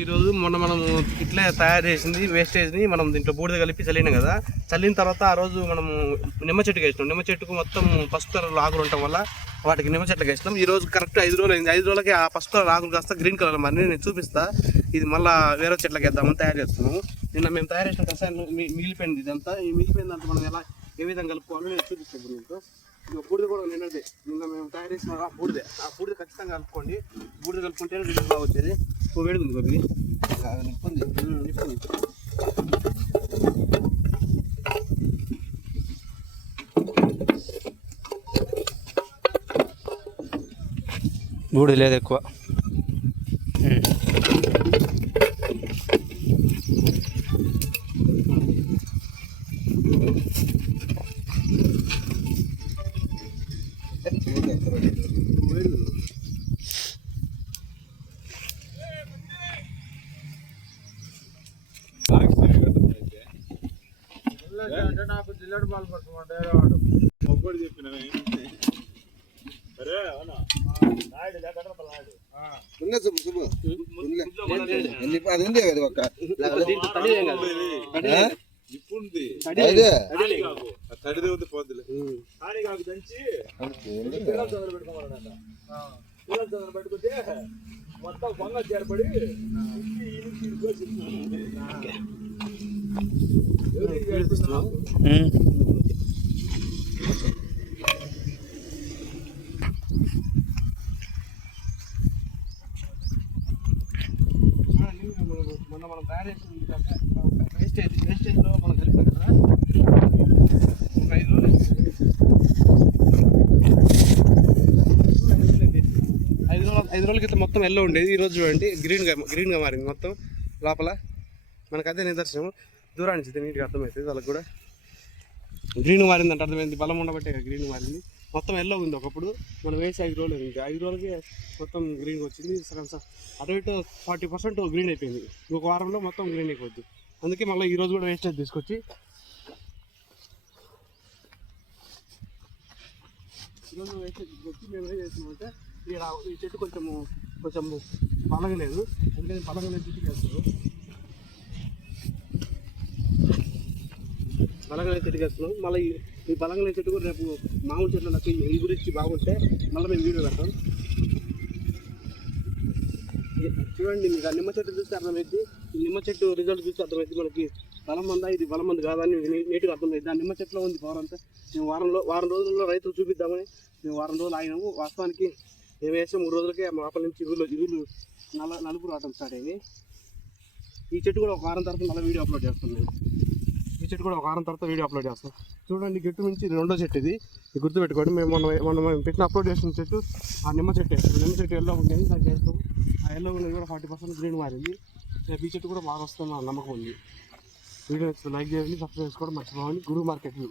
ఈరోజు మొన్న మనం ఇట్లా తయారు చేసింది వేస్టేజ్ని మనం దీంట్లో బూడిద కలిపి చల్లినాం కదా. చల్లిన తర్వాత ఆ రోజు మనం నిమ్మ చెట్టుకి వేసినాం. నిమ్మ చెట్టుకు మొత్తం పసుపు కలర్ ఆకులు ఉండటం వల్ల వాటికి నిమ్మ చెట్లకి వేసినాం. ఈ రోజు కరెక్ట్ 5 రోజులు అయింది. 5 రోజులకి ఆ పసుపు కలర్ ఆకులు కాస్త గ్రీన్ కలర్ మరి నేను చూపిస్తా. ఇది మళ్ళీ వేరే చెట్లకి వేద్దామని తయారు చేస్తున్నాము. నిన్న మేము తయారు చేసిన కషాయం మిగిలిపోయింది. ఇదంతా ఈ మిగిలిపోయింది అంటే మనం ఎలా ఏ విధంగా కలుపుకోవాలో నేను చూపిస్తాను మీకు. బూడిద కూడా నిన్నదే నిన్న మేము తయారు చేసిన ఆ బూడిద ఖచ్చితంగా కలుపుకోండి. బూడిద కలుపుకుంటే రిజల్ట్ బాగా వచ్చేది. వేడుకుంది గోపి నిప్పుంది. బూడిద లేదు ఎక్కువ. నాకు జిల్లెడు పాలు పడుతుంది చెప్పిన అది ఉంది కదా ఒక తడిదే ఉంది పోద్దులే దంచి పెట్టుకుంటే మొత్తం పొంగ చేరపడి మొన్న మనం తయారు చేసిన వేస్టేజ్లో మనం కలిపాం కదా. ఒక 5 రోజులు 5 రోజుల క్రితం మొత్తం ఎల్లో ఉండేది. ఈరోజు చూడండి గ్రీన్గా మారింది మొత్తం లోపల. మనకు అదే నిదర్శనం. దూరాన్ని చూస్తే నీట్గా అర్థమవుతుంది. వాళ్ళకి కూడా గ్రీన్ మారిందంటే అర్థమైంది. బలం ఉండబట్టే గ్రీన్ మారింది. మొత్తం ఎల్లో ఉంది. ఒకప్పుడు మనం వేసి 5 రోజులు ఉంది. 5 రోజులకి మొత్తం గ్రీన్గా వచ్చింది. సగం అటు ఇటు 40% గ్రీన్ అయిపోయింది. ఒక వారంలో మొత్తం గ్రీన్ అయిపోద్ది. అందుకే మళ్ళీ ఈరోజు కూడా వేస్టేజ్ తీసుకొచ్చి ఈరోజు వేస్టేజ్ తీసుకొచ్చి మేము ఏం చేస్తున్నామంటే ఈ చెట్టు కొంచెం పలగలేదు. అందుకని పలగలేదు చెట్టుకి వేస్తాను. బలంగా చెట్టుకి వేస్తున్నాం. మళ్ళీ ఈ బలంగా చెట్టు కూడా రేపు మామూలు చెట్లకు ఈ గురించి బాగుంటే మళ్ళీ మేము వీడియో పెడతాం. చూడండి, మీకు ఆ నిమ్మ చెట్టు చూస్తే అర్థమైంది. ఈ నిమ్మ చెట్టు రిజల్ట్ చూస్తే అర్థమైంది మనకి బలం మందా ఇది బలం మంది కాదని నీట్గా అర్థమైంది. ఆ నిమ్మ చెట్టులో ఉంది పవర్ అంతా. మేము వారం రోజుల్లో రైతులు చూపిద్దామని మేము వారం రోజులు ఆగినాము. వాస్తవానికి మేము వేసే 3 రోజులకే లోపల నుంచి ఇగులు నలుపు రావడం స్టార్ట్ అయింది. ఈ చెట్టు కూడా ఒక వారం తర్వాత మళ్ళీ వీడియో అప్లోడ్ చేస్తాం. మేము ఈ చెట్టు కూడా ఒక వారం తర్వాత వీడియో అప్లోడ్ చేస్తాం. చూడండి, గట్టు నుంచి ఇది 2వ చెట్టు. ఇది గుర్తుపెట్టుకోండి. మేము మనం పెట్టిన అప్లోడ్ చేసిన చెట్టు ఆ నిమ్మ చెట్టు. నిమ్మ చెట్టు ఎల్లో ఉండేది, దానికి వేస్తాం. ఆ ఎల్లో ఉన్నది కూడా 40% గ్రీన్ మారింది. ఈ చెట్టు కూడా బాగా వస్తుంది, నమ్మకం ఉంది. వీడియో లైక్ చేయండి, సబ్స్క్రైబ్ చేసుకోవడం మర్చిపోవాలి. గురు మార్కెట్ వ్యూ.